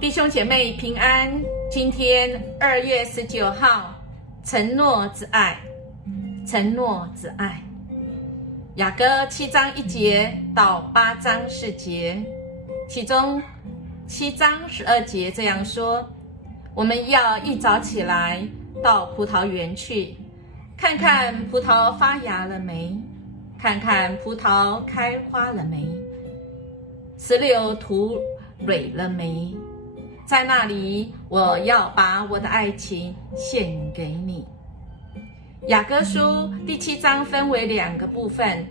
弟兄姐妹平安，今天2月19号，承诺之爱，承诺之爱。雅歌7章1节到8章4节，其中7章12节这样说：我们要一早起来，到葡萄园去，看看葡萄发芽了没，看看葡萄开花了没，石榴吐蕊了没。在那里，我要把我的爱情献给你。雅歌书第7章分为2个部分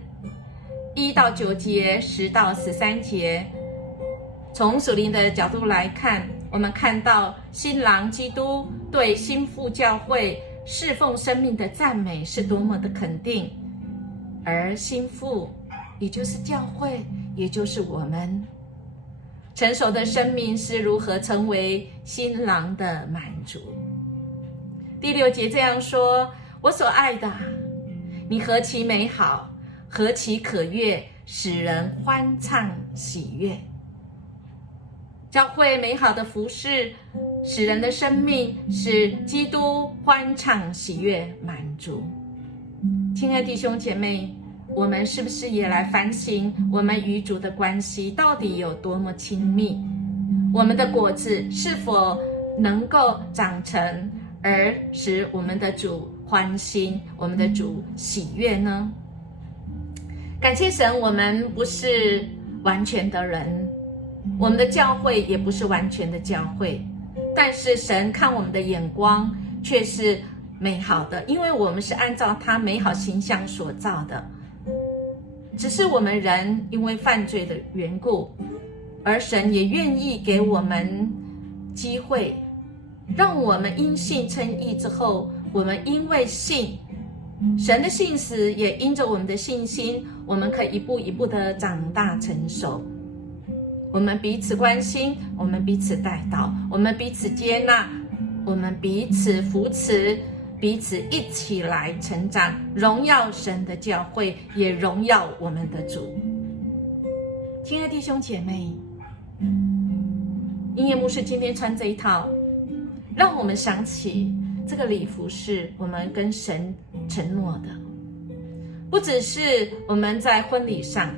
，1到9节，10到13节。从属灵的角度来看，我们看到新郎基督对新妇教会侍奉生命的赞美是多么的肯定，而新妇也就是教会，也就是我们成熟的生命是如何成为新郎的满足。第6节这样说：我所爱的，你何其美好，何其可悦，使人欢畅喜悦。教会美好的服事，使人的生命使基督欢畅喜悦满足。亲爱的弟兄姐妹，我们是不是也来反省我们与主的关系到底有多么亲密？我们的果子是否能够长成，而使我们的主欢心，我们的主喜悦呢？感谢神，我们不是完全的人，我们的教会也不是完全的教会，但是神看我们的眼光却是美好的，因为我们是按照他美好形象所造的。只是我们人因为犯罪的缘故，而神也愿意给我们机会，让我们因信称义之后，我们因为信，神的信实也因着我们的信心，我们可以一步一步的长大成熟。我们彼此关心，我们彼此带祷，我们彼此接纳，我们彼此扶持，彼此一起来成长，荣耀神的教会，也荣耀我们的主。亲爱的弟兄姐妹，音乐牧师今天穿这一套，让我们想起这个礼服是我们跟神承诺的，不只是我们在婚礼上，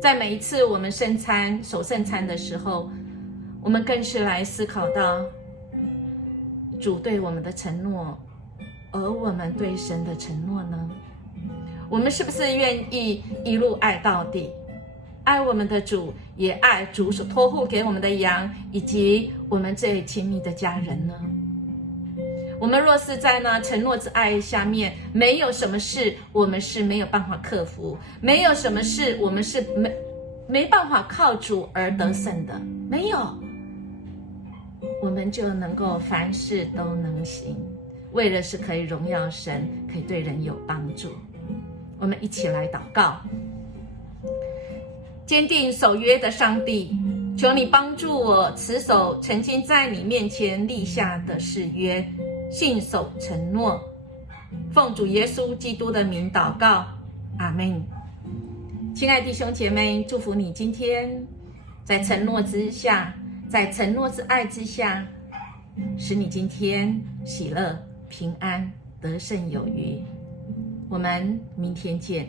在每一次我们圣餐守圣餐的时候，我们更是来思考到主对我们的承诺，而我们对神的承诺呢？我们是不是愿意一路爱到底，爱我们的主，也爱主所托付给我们的羊，以及我们最亲密的家人呢？我们若是在那承诺之爱下面，没有什么事我们是没有办法克服，没有什么事我们是没办法靠主而得胜的，没有，我们就能够凡事都能行，为的是可以荣耀神，可以对人有帮助。我们一起来祷告。坚定守约的上帝，求你帮助我持守曾经在你面前立下的誓约，信守承诺。奉主耶稣基督的名祷告，阿们。亲爱的弟兄姐妹，祝福你今天在承诺之下，在承诺之爱之下，使你今天喜乐平安，得胜有余。我们明天见。